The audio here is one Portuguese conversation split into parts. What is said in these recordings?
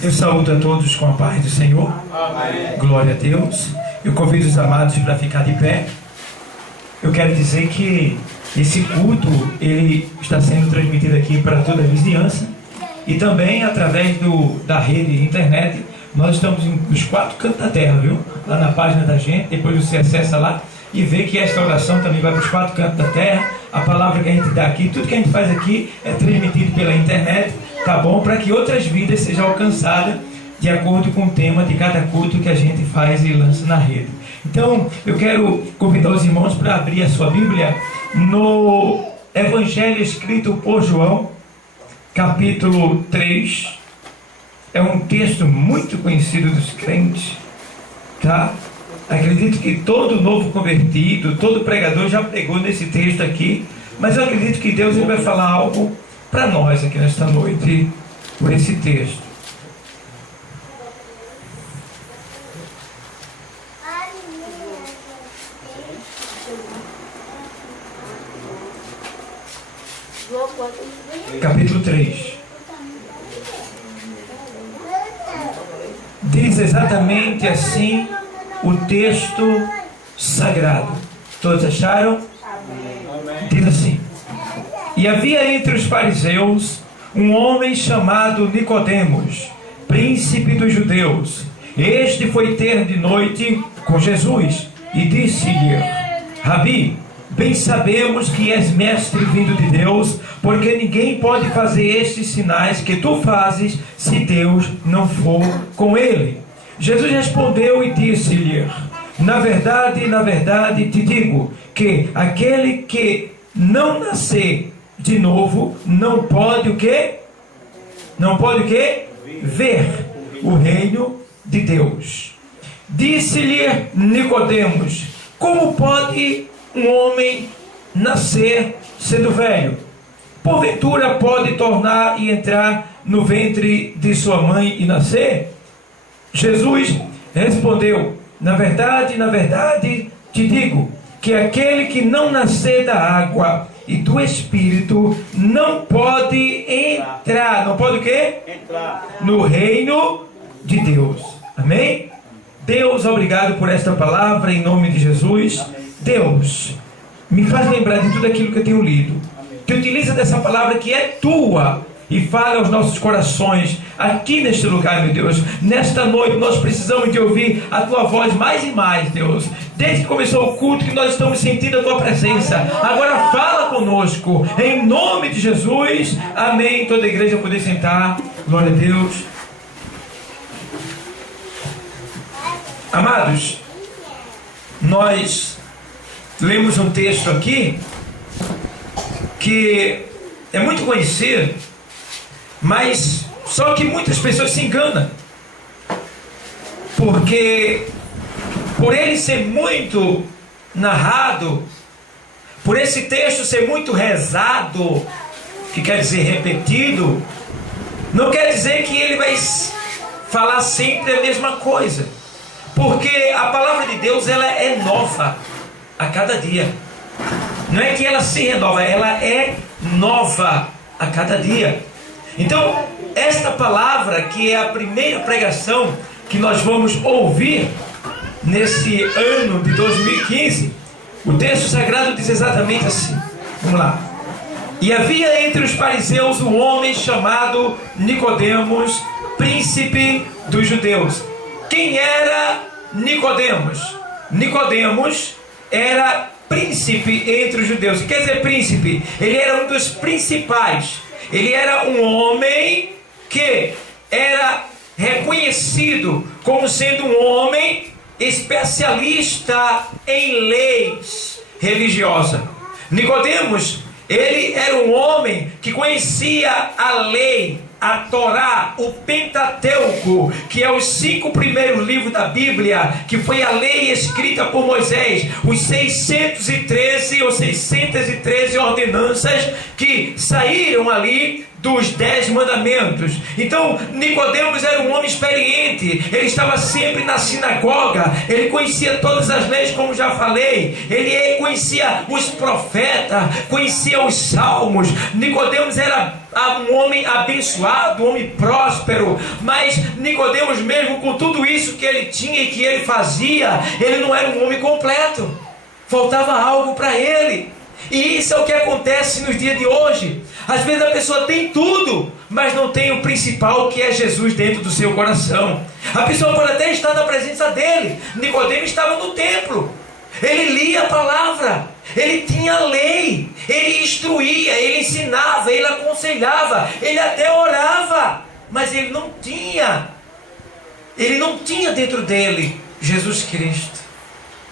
Eu saúdo a todos com a paz do Senhor. Amém. Glória a Deus. Eu convido os amados para ficar de pé. Eu quero dizer que esse culto, ele está sendo transmitido aqui para toda a vizinhança. E também através da rede internet. Nós estamos nos 4 cantos da terra, viu? Lá na página da gente. Depois você acessa lá e vê que esta oração também vai para os 4 cantos da terra. A palavra que a gente dá aqui, tudo que a gente faz aqui é transmitido pela internet. Tá bom? Para que outras vidas sejam alcançadas de acordo com o tema de cada culto que a gente faz e lança na rede. Então, eu quero convidar os irmãos para abrir a sua Bíblia no Evangelho escrito por João, capítulo 3. É um texto muito conhecido dos crentes, tá? Acredito que todo novo convertido, todo pregador já pregou nesse texto aqui, mas eu acredito que Deus ele vai falar algo para nós aqui nesta noite, por esse texto. Capítulo 3. Diz exatamente assim o texto sagrado. Todos acharam? Diz assim: E havia entre os fariseus um homem chamado Nicodemos, príncipe dos judeus. Este foi ter de noite com Jesus e disse-lhe: Rabi, bem sabemos que és mestre vindo de Deus, porque ninguém pode fazer estes sinais que tu fazes se Deus não for com ele. Jesus respondeu e disse-lhe: na verdade te digo que aquele que não nascer de novo não pode o quê? Não pode o quê? Ver o reino de Deus. Disse-lhe Nicodemos: como pode um homem nascer sendo velho? Porventura pode tornar e entrar no ventre de sua mãe e nascer? Jesus respondeu: na verdade te digo que aquele que não nascer da água e do Espírito não pode entrar. Não pode o quê? Entrar no reino de Deus. Amém? Deus, obrigado por esta palavra em nome de Jesus. Amém. Deus, me faz lembrar de tudo aquilo que eu tenho lido. Amém. Que utiliza dessa palavra que é tua e fala aos nossos corações aqui neste lugar, meu Deus. Nesta noite nós precisamos de ouvir a tua voz mais e mais, Deus. Desde que começou o culto que nós estamos sentindo a tua presença. Agora fala conosco em nome de Jesus. Amém. Toda a igreja poder sentar. Glória a Deus. Amados, nós lemos um texto aqui que é muito conhecido, mas só que muitas pessoas se enganam, porque por ele ser muito narrado, por esse texto ser muito rezado, que quer dizer repetido, não quer dizer que ele vai falar sempre a mesma coisa, porque a palavra de Deus ela é nova a cada dia. Não é que ela se renova, ela é nova a cada dia. Então, esta palavra, que é a primeira pregação que nós vamos ouvir nesse ano de 2015, o texto sagrado diz exatamente assim. Vamos lá. E havia entre os fariseus um homem chamado Nicodemos, príncipe dos judeus. Quem era Nicodemos? Nicodemos era príncipe entre os judeus. Quer dizer príncipe? Ele era um dos principais. Ele era um homem que era reconhecido como sendo um homem especialista em leis religiosas. Nicodemos, ele era um homem que conhecia a lei, a Torá, o Pentateuco, que é os 5 primeiros livros da Bíblia, que foi a lei escrita por Moisés, os 613 ou 613 ordenanças que saíram ali dos 10 mandamentos. Então Nicodemos era um homem experiente, ele estava sempre na sinagoga, ele conhecia todas as leis, como já falei, ele conhecia os profetas, conhecia os salmos. Nicodemos era um homem abençoado, um homem próspero, mas Nicodemos, mesmo com tudo isso que ele tinha e que ele fazia, ele não era um homem completo, faltava algo para ele. E isso é o que acontece nos dias de hoje. Às vezes a pessoa tem tudo, mas não tem o principal, que é Jesus dentro do seu coração. A pessoa pode até estar na presença dele. Nicodemos estava no templo, ele lia a palavra, ele tinha a lei, ele instruía, ele ensinava, ele aconselhava, ele até orava, mas ele não tinha dentro dele Jesus Cristo.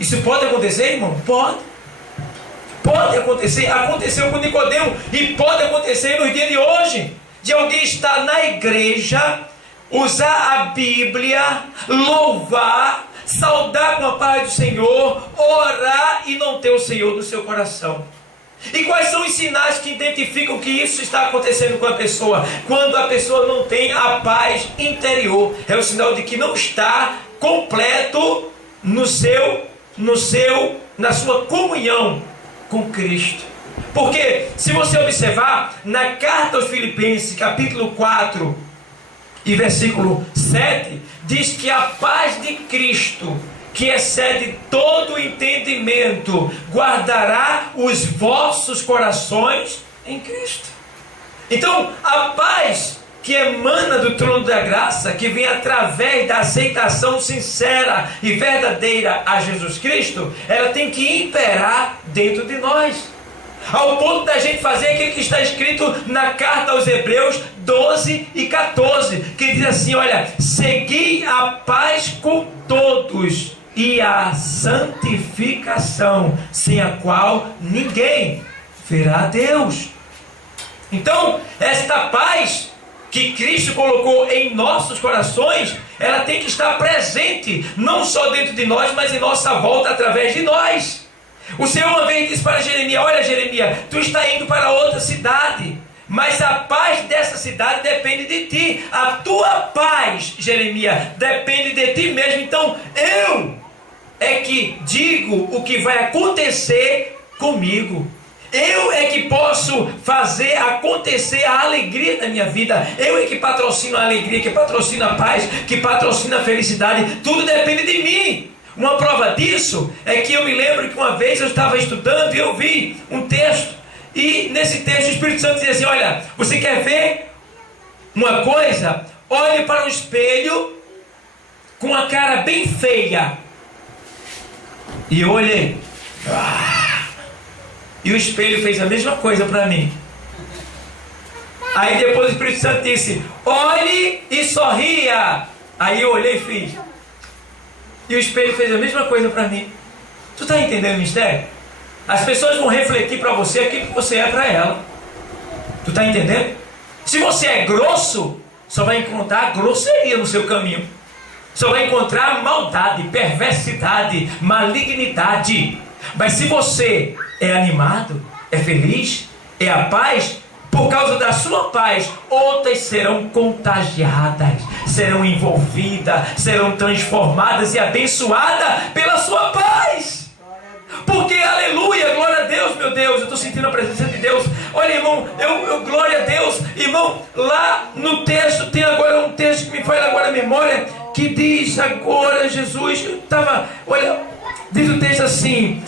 Isso pode acontecer, irmão? Pode acontecer, aconteceu com Nicodemo e pode acontecer nos dias de hoje, de alguém estar na igreja, usar a Bíblia, louvar, saudar com a paz do Senhor, orar e não ter o Senhor no seu coração. E quais são os sinais que identificam que isso está acontecendo com a pessoa? Quando a pessoa não tem a paz interior, é o sinal de que não está completo na sua comunhão com Cristo. Porque se você observar na carta aos Filipenses, capítulo 4 e versículo 7, diz que a paz de Cristo, que excede todo o entendimento, guardará os vossos corações em Cristo. Então a paz que emana do trono da graça, que vem através da aceitação sincera e verdadeira a Jesus Cristo, ela tem que imperar dentro de nós, ao ponto da gente fazer aquilo que está escrito na carta aos Hebreus 12 e 14, que diz assim: olha, segui a paz com todos e a santificação, sem a qual ninguém verá a Deus. Então, esta paz que Cristo colocou em nossos corações, ela tem que estar presente, não só dentro de nós, mas em nossa volta, através de nós. O Senhor uma vez disse para Jeremias: olha, Jeremias, tu está indo para outra cidade, mas a paz dessa cidade depende de ti. A tua paz, Jeremias, depende de ti mesmo. Então eu é que digo o que vai acontecer comigo. Eu é que posso fazer acontecer a alegria da minha vida. Eu é que patrocino a alegria, que patrocino a paz, que patrocino a felicidade. Tudo depende de mim. Uma prova disso é que eu me lembro que uma vez eu estava estudando e eu vi um texto. E nesse texto o Espírito Santo dizia assim: olha, você quer ver uma coisa? Olhe para um espelho com a cara bem feia. E eu olhei. E o espelho fez a mesma coisa para mim. Aí depois o Espírito Santo disse: olhe e sorria. Aí eu olhei e fiz. E o espelho fez a mesma coisa para mim. Tu está entendendo o mistério? As pessoas vão refletir para você aquilo que você é para ela. Tu está entendendo? Se você é grosso, só vai encontrar grosseria no seu caminho. Só vai encontrar maldade, perversidade, malignidade. Mas se você é animado, é feliz, é a paz, por causa da sua paz, outras serão contagiadas, serão envolvidas, serão transformadas e abençoadas pela sua paz. Porque, aleluia, glória a Deus, meu Deus, eu estou sentindo a presença de Deus. Olha, irmão, eu glória a Deus. Irmão, lá no texto, tem agora um texto que me faz agora a memória, que diz agora, Jesus, eu estava, olha, diz o texto assim: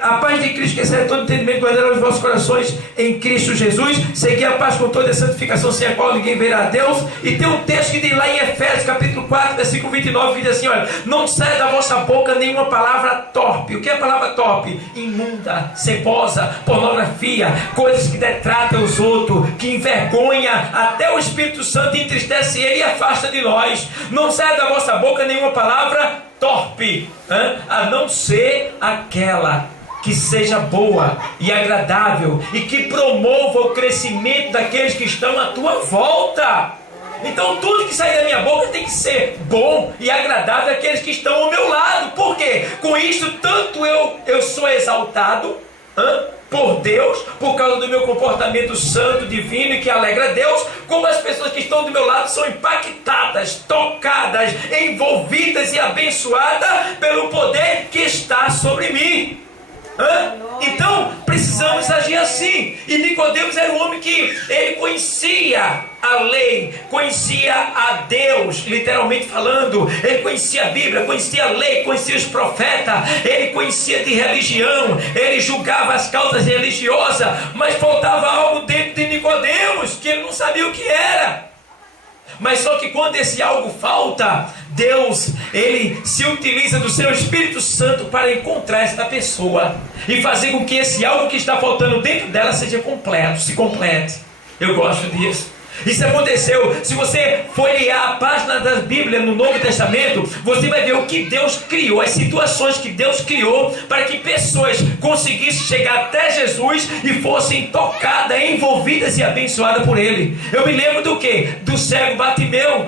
a paz de Cristo, que excede todo entendimento, guardará os vossos corações em Cristo Jesus. Segui a paz com toda a santificação, sem a qual ninguém verá a Deus. E tem um texto que diz lá em Efésios capítulo 4, versículo 29, que diz assim: olha, não saia da vossa boca nenhuma palavra torpe. O que é a palavra torpe? Imunda, cebosa, pornografia, coisas que detratam os outros, que envergonha até o Espírito Santo, entristece ele e afasta de nós. Não saia da vossa boca nenhuma palavra torpe, a não ser aquela que seja boa e agradável e que promova o crescimento daqueles que estão à tua volta. Então tudo que sair da minha boca tem que ser bom e agradável àqueles que estão ao meu lado. Por quê? Com isto tanto eu sou exaltado, por Deus, por causa do meu comportamento santo, divino e que alegra a Deus, como as pessoas que estão do meu lado são impactadas, tocadas, envolvidas e abençoadas pelo poder que está sobre mim. Então precisamos agir assim. E Nicodemos era um homem que ele conhecia a lei, conhecia a Deus, literalmente falando. Ele conhecia a Bíblia, conhecia a lei, conhecia os profetas, ele conhecia de religião, ele julgava as causas religiosas, mas faltava algo dentro de Nicodemos que ele não sabia o que era. Mas só que quando esse algo falta, Deus, ele se utiliza do seu Espírito Santo para encontrar esta pessoa e fazer com que esse algo que está faltando dentro dela seja completo, se complete. Eu gosto disso. Isso aconteceu. Se você for ler a página da Bíblia no Novo Testamento, você vai ver o que Deus criou, as situações que Deus criou para que pessoas conseguissem chegar até Jesus e fossem tocadas, envolvidas e abençoadas por Ele. Eu me lembro do quê? Do cego Bartimeu.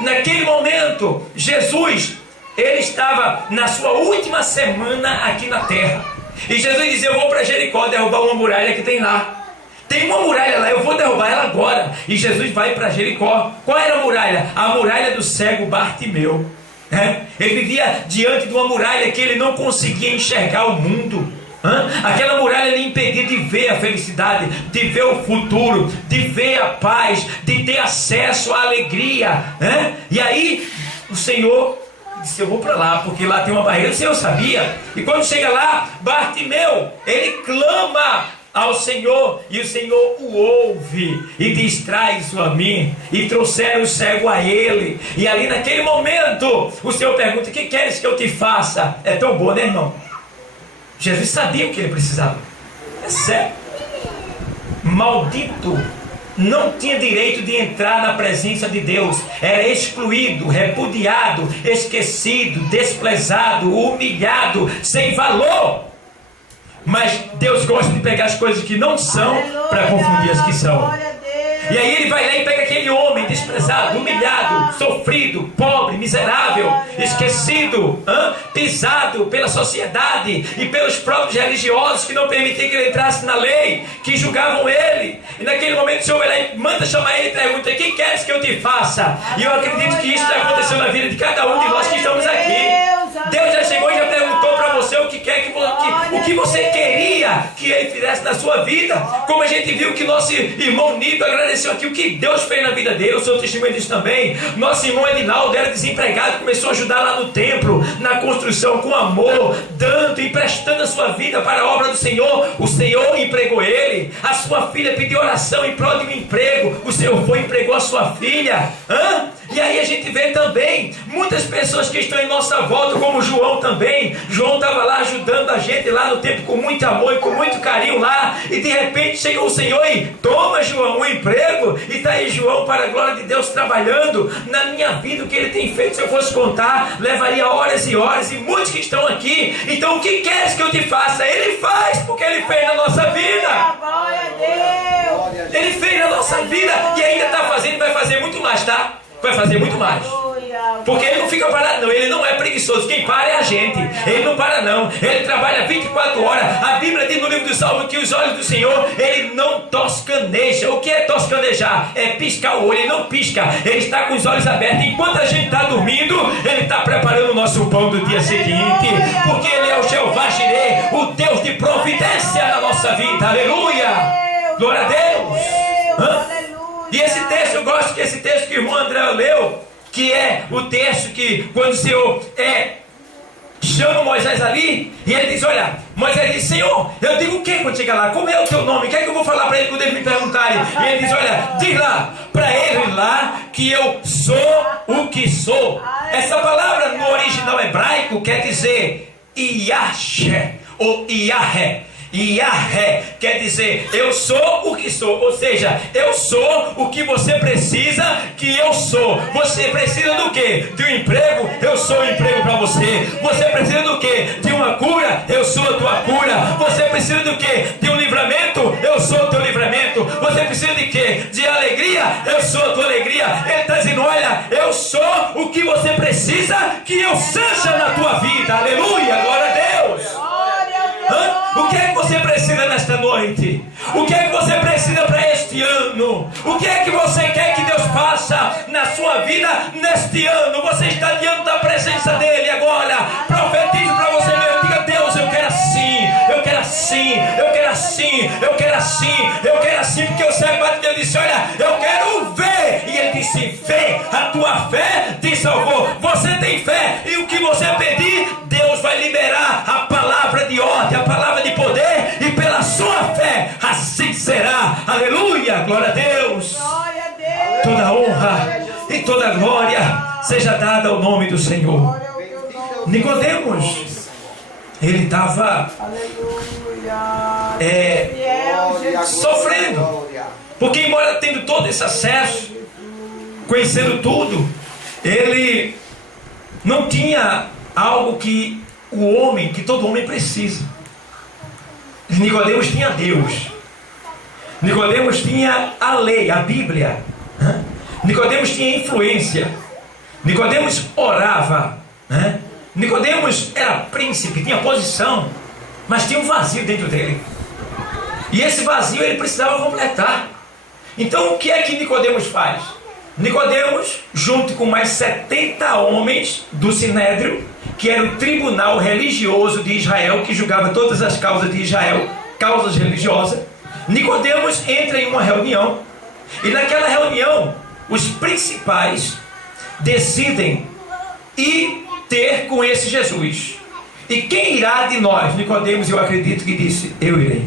Naquele momento, Jesus, ele estava na sua última semana aqui na terra. E Jesus dizia: eu vou para Jericó derrubar uma muralha que tem lá. Tem uma muralha lá, eu vou derrubar ela agora. E Jesus vai para Jericó. Qual era a muralha? A muralha do cego Bartimeu. Ele vivia diante de uma muralha que ele não conseguia enxergar o mundo. Aquela muralha lhe impedia de ver a felicidade, de ver o futuro, de ver a paz, de ter acesso à alegria. E aí o Senhor disse: eu vou para lá, porque lá tem uma barreira. O Senhor sabia. E quando chega lá, Bartimeu, ele clama ao Senhor, e o Senhor o ouve e diz: traz-o a mim. E trouxeram o cego a ele. E ali naquele momento o Senhor pergunta: o que queres que eu te faça? É tão bom, né, irmão? Jesus sabia o que ele precisava. É sério. Maldito não tinha direito de entrar na presença de Deus. Era excluído, repudiado, esquecido, desprezado, humilhado, sem valor. Mas Deus gosta de pegar as coisas que não são para confundir as que são. E aí ele vai lá e pega aquele homem desprezado, humilhado, sofrido, pobre, miserável, esquecido, pisado pela sociedade e pelos próprios religiosos que não permitiam que ele entrasse na lei, que julgavam ele. E naquele momento o Senhor vai lá e manda chamar ele e pergunta: o que queres que eu te faça? E eu acredito que isso já aconteceu na vida de cada um de nós que estamos aqui. Deus já chegou e já perguntou para você o que quer o que você queria que ele fizesse na sua vida. Como a gente viu que nosso irmão Nito agradeceu aqui o que Deus fez na vida dele, o seu testemunho disso também. Nosso irmão Edinaldo era desempregado, começou a ajudar lá no templo, na construção, com amor, dando, emprestando a sua vida para a obra do Senhor. O Senhor empregou ele. A sua filha pediu oração em prol de um emprego, o Senhor foi e empregou a sua filha. E aí a gente vê também muitas pessoas que estão em nossa volta, como João também. João estava lá ajudando a gente lá no tempo com muito amor e com muito carinho lá, e de repente chegou o Senhor e: toma, João, um emprego. E está aí João, para a glória de Deus, trabalhando. Na minha vida, o que ele tem feito, se eu fosse contar, levaria horas e horas, e muitos que estão aqui. Então o que queres que eu te faça? Ele faz, porque ele fez na nossa vida. Ele fez na nossa vida e ainda está fazendo e vai fazer muito mais, tá? Vai fazer muito mais. Porque ele não fica parado não, ele não é preguiçoso. Quem para é a gente. Ele não para não, ele trabalha 24 horas. A Bíblia diz no livro do Salmo que os olhos do Senhor, ele não toscaneja. O que é toscanejar? É piscar o olho. Ele não pisca, ele está com os olhos abertos. Enquanto a gente está dormindo, ele está preparando o nosso pão do dia seguinte. Porque ele é o Jeová Jireh, o Deus de providência na nossa vida. Aleluia, glória a Deus. E esse texto, eu gosto que esse texto que o irmão André leu, que é o texto que quando o Senhor chama Moisés ali, e ele diz: olha, Moisés diz: Senhor, eu digo o que quando chega lá? Como é o teu nome? O que é que eu vou falar para ele quando ele me perguntarem? E ele diz: olha, diz lá para ele lá que eu sou o que sou. Essa palavra no original hebraico quer dizer Yahshé ou Yahé. Yahé quer dizer eu sou o que sou, ou seja, eu sou o que você precisa que eu sou. Você precisa do que? De um emprego? Eu sou o emprego para você. Você precisa do que? De uma cura? Eu sou a tua cura. Você precisa do que? De um livramento? Eu sou o teu livramento. Você precisa de quê? De alegria? Eu sou a tua alegria. Ele está dizendo: olha, eu sou o que você precisa que eu seja na tua vida. Aleluia, glória a Deus. O que é que você precisa nesta noite? O que é que você precisa para este ano? O que é que você quer que Deus faça na sua vida neste ano? Você está diante da presença dele agora. Profetize para você mesmo. Diga: Deus, eu quero assim, eu quero assim, eu quero assim, eu quero assim, eu quero assim. Porque o servo bateu e disse: olha, eu quero ver. E ele disse: vê, a tua fé te salvou. Você tem fé, e o que você pedir, Deus vai liberar a palavra de ordem, a palavra de poder, e pela sua fé assim será. Aleluia, glória a Deus. Glória a Deus. Toda honra e toda glória seja dada ao nome do Senhor. Nicodemos, ele estava sofrendo, porque embora tendo todo esse acesso, conhecendo tudo, ele não tinha algo que que todo homem precisa. Nicodemos tinha Deus. Nicodemos tinha a lei, a Bíblia. Nicodemos tinha influência. Nicodemos orava. Nicodemos era príncipe, tinha posição, mas tinha um vazio dentro dele. E esse vazio ele precisava completar. Então o que é que Nicodemos faz? Nicodemos, junto com mais 70 homens do Sinédrio, que era o tribunal religioso de Israel, que julgava todas as causas de Israel, causas religiosas. Nicodemos entra em uma reunião, e naquela reunião os principais decidem ir ter com esse Jesus. E quem irá de nós? Nicodemos, eu acredito que disse: eu irei.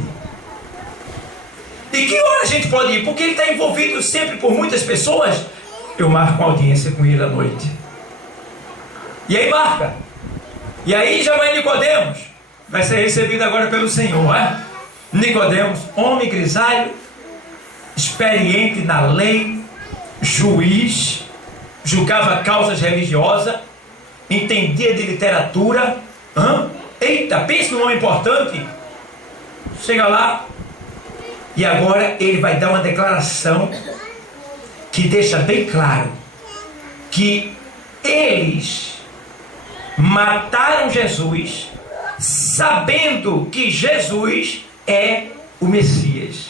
E que hora a gente pode ir? Porque ele está envolvido sempre por muitas pessoas. Eu marco uma audiência com ele à noite. E aí marca. E aí já vai Nicodemos. Vai ser recebido agora pelo Senhor. Nicodemos, homem grisalho, experiente na lei, juiz, julgava causas religiosas, entendia de literatura. Eita, pense num homem importante. Chega lá, e agora ele vai dar uma declaração que deixa bem claro que eles mataram Jesus sabendo que Jesus é o Messias.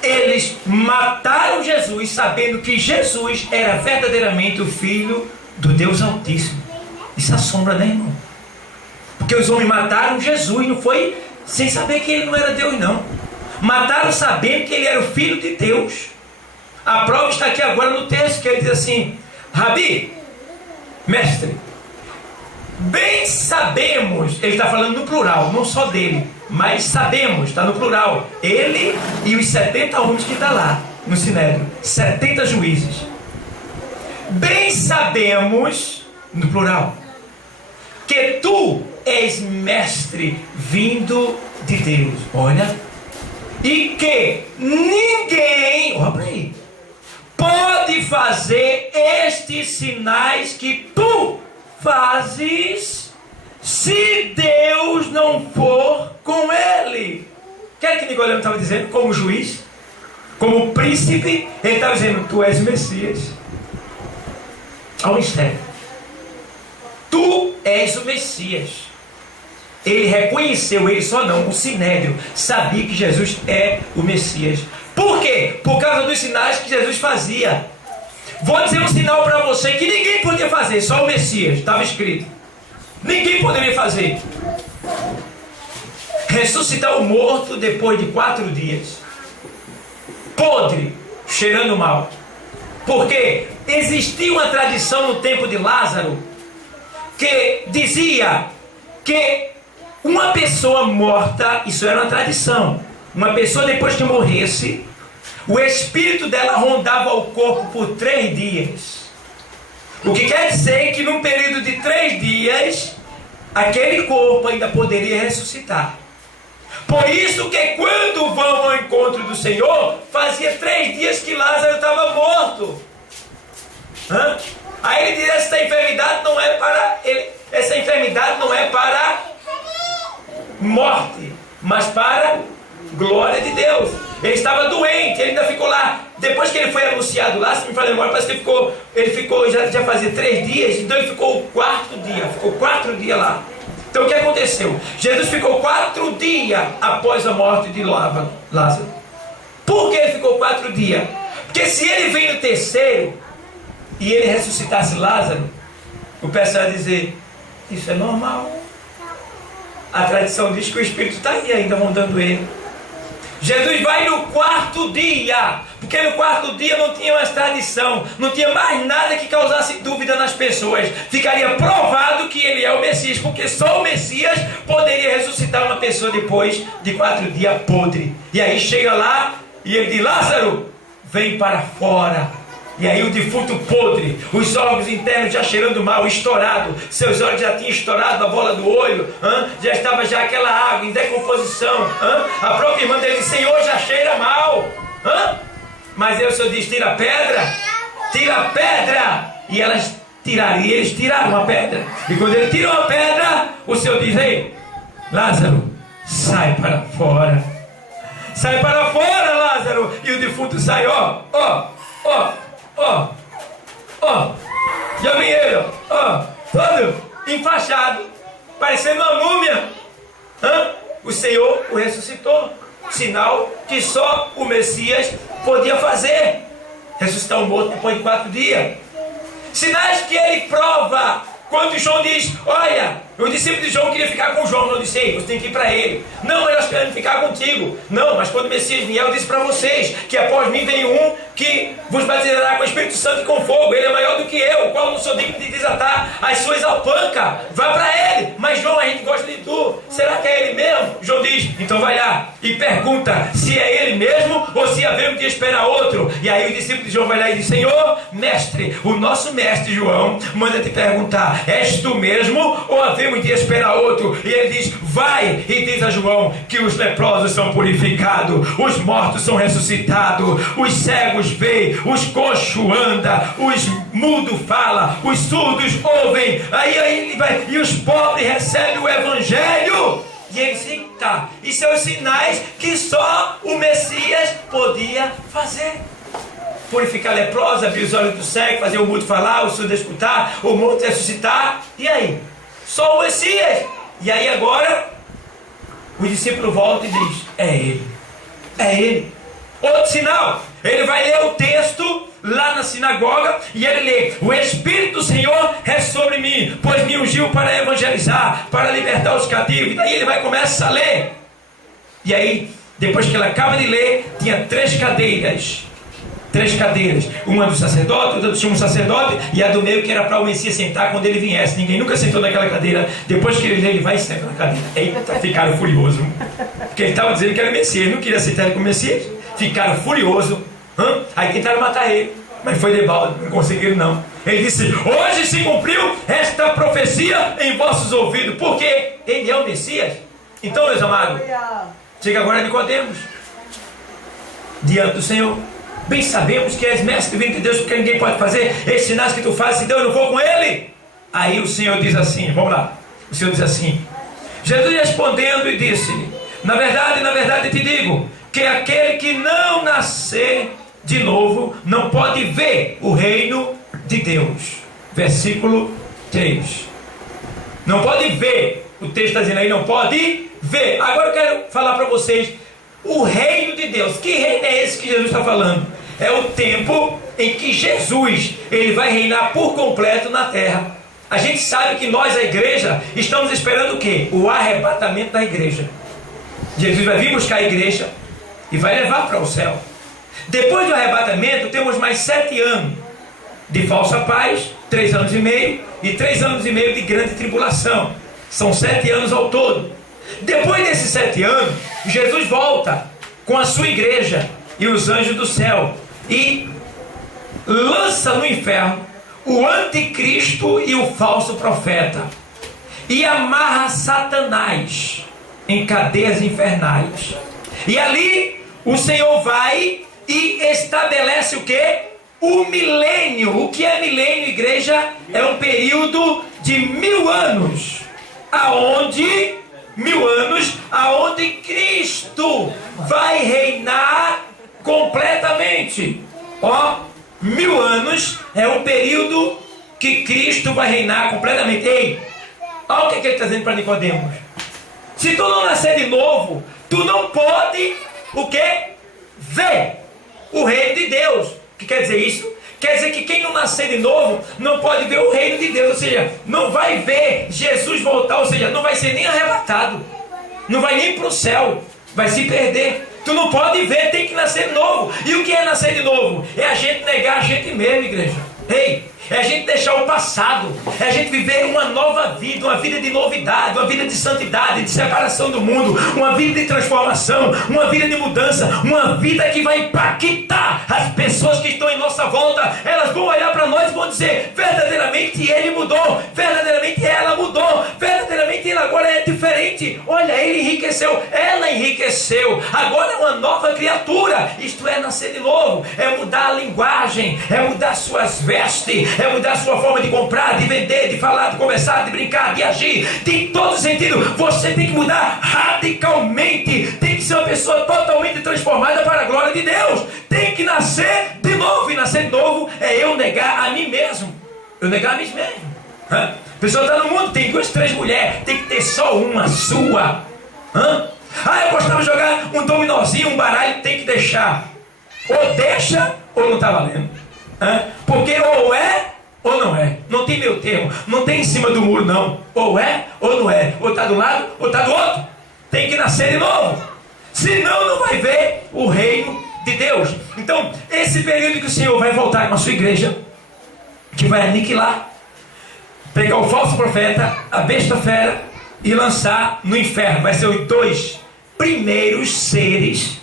Eles mataram Jesus sabendo que Jesus era verdadeiramente o Filho do Deus Altíssimo. Isso assombra, né, irmão? Porque os homens mataram Jesus, não foi sem saber que ele não era Deus, não. Mataram sabendo que ele era o Filho de Deus. A prova está aqui agora no texto, que ele diz assim: Rabi, mestre, bem sabemos, ele está falando no plural, não só dele, mas sabemos, está no plural, ele e os 70 homens que estão lá no Sinédrio, 70 juízes. Bem sabemos, no plural, que tu és mestre vindo de Deus. Olha, e que ninguém, olha aí, pode fazer estes sinais que tu fazes se Deus não for com ele. O que é que Nicodemo estava dizendo? Como juiz, como príncipe, ele estava dizendo: tu és o Messias. Olha o mistério. Tu és o Messias. Ele reconheceu, ele só não, o Sinédrio sabia que Jesus é o Messias. Por quê? Por causa dos sinais que Jesus fazia. Vou dizer um sinal para você que ninguém podia fazer, só o Messias, estava escrito. Ninguém poderia fazer. Ressuscitar o morto depois de 4 dias. Podre, cheirando mal. Porque existia uma tradição no tempo de Lázaro que dizia que uma pessoa morta, isso era uma tradição, uma pessoa depois que morresse, o espírito dela rondava o corpo por 3 dias. O que quer dizer que num período de 3 dias, aquele corpo ainda poderia ressuscitar. Por isso que quando vão ao encontro do Senhor, fazia 3 dias que Lázaro estava morto. Aí ele diz: essa enfermidade não é para ele, essa enfermidade não é para morte, mas para glória de Deus. Ele estava doente, ele ainda ficou lá. Depois que ele foi anunciado lá, se me fala agora, parece que ele ficou já fazia 3 dias, então ele ficou o 4º dia, ficou 4 dias lá. Então o que aconteceu? Jesus ficou 4 dias após a morte de Lázaro. Por que ele ficou 4 dias? Porque se ele vem no terceiro e ele ressuscitasse Lázaro, o pessoal ia dizer: isso é normal. A tradição diz que o Espírito está aí ainda rondando ele. Jesus vai no 4º dia, porque no 4º dia não tinha mais tradição, não tinha mais nada que causasse dúvida nas pessoas. Ficaria provado que ele é o Messias, porque só o Messias poderia ressuscitar uma pessoa depois de 4 dias podre. E aí chega lá e ele diz: Lázaro, vem para fora. E aí o defunto podre, os órgãos internos já cheirando mal, estourado, seus olhos já tinham estourado a bola do olho, já estava já aquela água em decomposição, a própria irmã dele disse: Senhor, já cheira mal, mas aí o Senhor diz: tira a pedra, tira a pedra. E elas tiraram, e eles tiraram a pedra. E quando ele tirou a pedra, o Senhor diz: ei, Lázaro, sai para fora. Sai para fora, Lázaro. E o defunto sai, já vem ele, todo enfaixado, parecendo uma múmia. O Senhor o ressuscitou, sinal que só o Messias podia fazer, ressuscitar um morto depois de 4 dias. Sinais que ele prova. Quando João diz: olha, o discípulo de João queria ficar com João, não disse: ei, você tem que ir para ele. Não, mas nós queremos ficar contigo. Não, mas quando o Messias vier, eu disse para vocês que após mim vem um que vos batizará com o Espírito Santo e com fogo. Ele é maior do que eu, o qual não sou digno de desatar as suas alpancas. Vá para ele. Mas João, a gente gosta de tu. Será que é ele mesmo? João diz: então vai lá e pergunta se é ele mesmo ou se havemos de esperar outro. E aí o discípulo de João vai lá e diz: Senhor, mestre, o nosso mestre João manda te perguntar: és tu mesmo ou havemos de esperar outro? E ele diz: vai e diz a João que os leprosos são purificados, os mortos são ressuscitados, os cegos veem, os coxos andam, os mudos falam, os surdos ouvem. Aí ele vai, e os pobres recebem o evangelho. E ele diz: tá, isso são os sinais que só o Messias podia fazer. Purificar leprosos, abrir os olhos do cego, fazer o mudo falar, o surdo escutar, o morto ressuscitar. E aí? Só o Messias. E aí agora o discípulo volta e diz: é ele. É ele. Outro sinal, ele vai ler o texto lá na sinagoga e ele lê: o Espírito do Senhor é sobre mim, pois me ungiu para evangelizar, para libertar os cativos. E daí ele vai começar a ler. E aí, depois que ele acaba de ler, tinha 3 cadeiras. 3 cadeiras, uma do sacerdote, outra do sumo sacerdote, e a do meio que era para o Messias sentar quando ele viesse. Ninguém nunca sentou naquela cadeira. Depois que ele lê, ele vai e senta na cadeira. Eita, ficaram furiosos, porque ele estava dizendo que era Messias, não queria aceitar ele como Messias. Ficaram furiosos, aí tentaram matar ele, mas foi de balde, não conseguiram não. Ele disse: hoje se cumpriu esta profecia em vossos ouvidos, porque ele é o Messias. Então, meus amados, chega agora Nicodemos diante do Senhor: bem sabemos que és mestre vindo de Deus, porque ninguém pode fazer esses sinais que tu fazes se Deus não for com ele. Aí o Senhor diz assim, vamos lá, o Senhor diz assim: Jesus respondendo e disse-lhe: na verdade te digo, que aquele que não nascer de novo não pode ver o reino de Deus. Versículo 3. Não pode ver, o texto está dizendo aí, não pode ver. Agora eu quero falar para vocês o reino de Deus. Que reino é esse que Jesus está falando? É o tempo em que Jesus ele vai reinar por completo na terra. A gente sabe que nós, a igreja, estamos esperando o quê? O arrebatamento da igreja. Jesus vai vir buscar a igreja e vai levar para o céu. Depois do arrebatamento, temos mais 7 anos de falsa paz, 3 anos e meio, e 3 anos e meio de grande tribulação. São 7 anos ao todo. Depois desses 7 anos, Jesus volta com a sua igreja e os anjos do céu e lança no inferno o anticristo e o falso profeta e amarra Satanás em cadeias infernais. E ali o Senhor vai e estabelece o quê? O milênio. O que é milênio, igreja? É um período de 1000 anos, aonde Cristo vai reinar completamente. 1000 anos é um período que Cristo vai reinar completamente. Ei, Olha o que ele está dizendo para Nicodemos. Se tu não nascer de novo, tu não pode, o quê? Ver o reino de Deus. O que quer dizer isso? Quer dizer que quem não nascer de novo não pode ver o reino de Deus. Ou seja, não vai ver Jesus voltar. Ou seja, não vai ser nem arrebatado. Não vai nem para o céu. Vai se perder. Tu não pode ver, tem que nascer de novo. E o que é nascer de novo? É a gente negar a gente mesmo, igreja. Ei, é a gente deixar o passado, é a gente viver uma nova vida, uma vida de novidade, uma vida de santidade, de separação do mundo, uma vida de transformação, uma vida de mudança, uma vida que vai impactar as pessoas que estão em nossa volta. Elas vão olhar para nós e vão dizer: verdadeiramente ele mudou, verdadeiramente ela mudou, verdadeiramente ele agora é diferente. Olha, ele enriqueceu, ela enriqueceu, agora é uma nova criatura. Isto é nascer de novo, é mudar a linguagem, é mudar suas vestes, é mudar a sua forma de comprar, de vender, de falar, de conversar, de brincar, de agir. Tem todo sentido. Você tem que mudar radicalmente. Tem que ser uma pessoa totalmente transformada para a glória de Deus. Tem que nascer de novo. E nascer de novo é eu negar a mim mesmo. Eu negar a mim mesmo. A pessoa está no mundo, tem 2, 3 mulheres. Tem que ter só uma sua. Eu gostava de jogar um dominozinho, um baralho. Tem que deixar. Ou deixa ou não está valendo. Porque ou é ou não é. Não tem meio termo. Não tem em cima do muro, não. Ou é ou não é. Ou está do lado ou está do outro. Tem que nascer de novo. Senão não vai ver o reino de Deus. Então, esse período que o Senhor vai voltar na sua igreja, que vai aniquilar, pegar o falso profeta, a besta fera, e lançar no inferno. Vai ser os 2 primeiros seres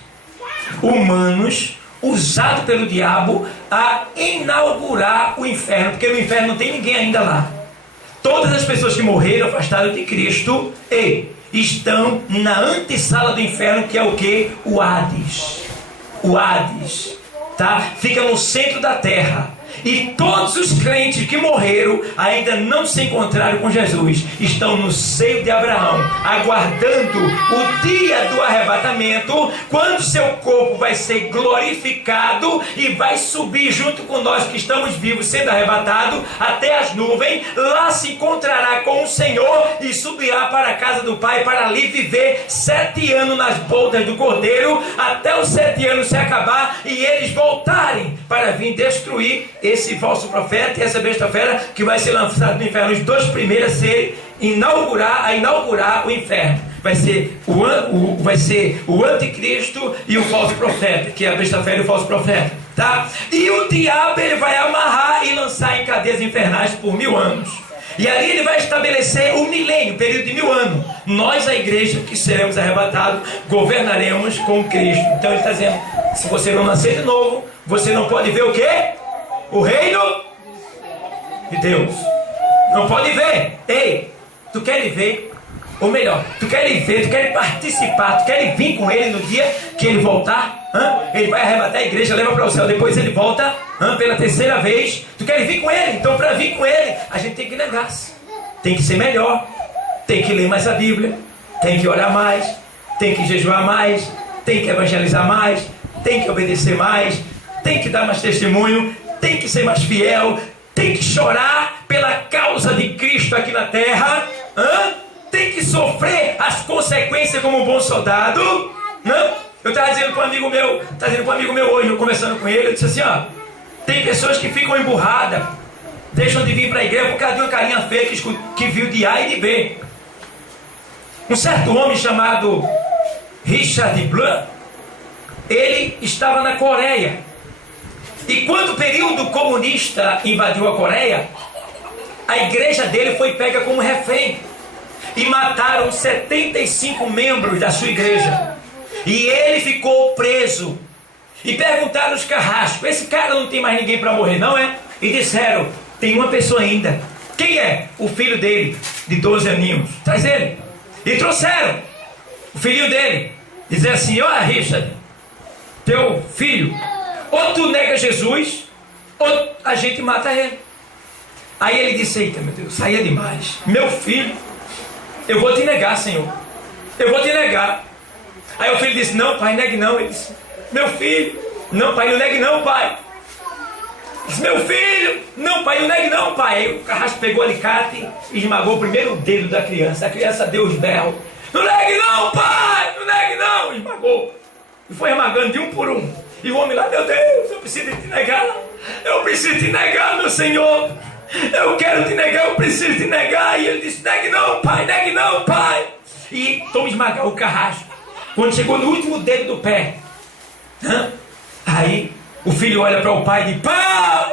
humanos usado pelo diabo a inaugurar o inferno, porque no inferno não tem ninguém ainda lá. Todas as pessoas que morreram afastadas de Cristo estão na antessala do inferno, que é o que? O Hades. O Hades, tá? Fica no centro da terra. E todos os crentes que morreram ainda não se encontraram com Jesus, estão no seio de Abraão, aguardando o dia do arrebatamento, quando seu corpo vai ser glorificado e vai subir junto com nós que estamos vivos, sendo arrebatado até as nuvens. Lá se encontrará com o Senhor e subirá para a casa do Pai, para ali viver 7 anos nas boldas do Cordeiro, até os 7 anos se acabar e eles voltarem para vir destruir esse falso profeta e essa besta fera, que vai ser lançado no inferno. Os 2 primeiros a ser inaugurar o inferno. Vai ser o anticristo e o falso profeta, que é a besta fera e o falso profeta, tá? E o diabo ele vai amarrar e lançar em cadeias infernais por 1000 anos. E ali ele vai estabelecer o milênio, período de 1000 anos. Nós, a igreja, que seremos arrebatados, governaremos com Cristo. Então ele está dizendo: se você não nascer de novo, você não pode ver o quê? O reino de Deus. Não pode ver. Ei, tu quer ver? Ou melhor, tu quer ver, tu quer participar, tu quer vir com ele no dia que ele voltar? Ele vai arrebatar a igreja, leva para o céu, depois ele volta pela 3ª vez. Tu quer vir com ele? Então, para vir com ele, a gente tem que negar-se. Tem que ser melhor, tem que ler mais a Bíblia, tem que orar mais, tem que jejuar mais, tem que evangelizar mais, tem que obedecer mais, tem que dar mais testemunho, tem que ser mais fiel, tem que chorar pela causa de Cristo aqui na terra, tem que sofrer as consequências como um bom soldado. Eu estava dizendo para um amigo meu, hoje, eu conversando com ele, eu disse assim: tem pessoas que ficam emburradas, deixam de vir para a igreja por causa de uma carinha feia que viu de A e de B. Um certo homem chamado Richard Blanc, ele estava na Coreia. E quando o período comunista invadiu a Coreia, a igreja dele foi pega como refém. E mataram 75 membros da sua igreja. E ele ficou preso. E perguntaram os carrascos: esse cara não tem mais ninguém para morrer, não é? E disseram: tem uma pessoa ainda. Quem é? O filho dele, de 12 aninhos. Traz ele. E trouxeram o filhinho dele. Dizer assim: olha, Richard, teu filho, ou tu nega Jesus, ou a gente mata ele. Aí ele disse: eita, meu Deus, aí é demais. Meu filho, eu vou te negar, Senhor. Eu vou te negar. Aí o filho disse: não, pai, negue não. Ele disse: meu filho, não, pai, não negue não, pai. Disse: meu filho, não pai, não negue não pai. Aí o carrasco pegou o alicate e esmagou o primeiro dedo da criança. A criança deu os berros: não negue não pai, não negue não. Esmagou. E foi esmagando de um por um. E o homem lá: meu Deus, eu preciso te negar. Eu preciso te negar, meu Senhor. Eu quero te negar, eu preciso te negar. E ele disse: negue não pai, negue não pai. E toma esmagar o carrasco. Quando chegou no último dedo do pé, aí o filho olha para o pai e diz: pai,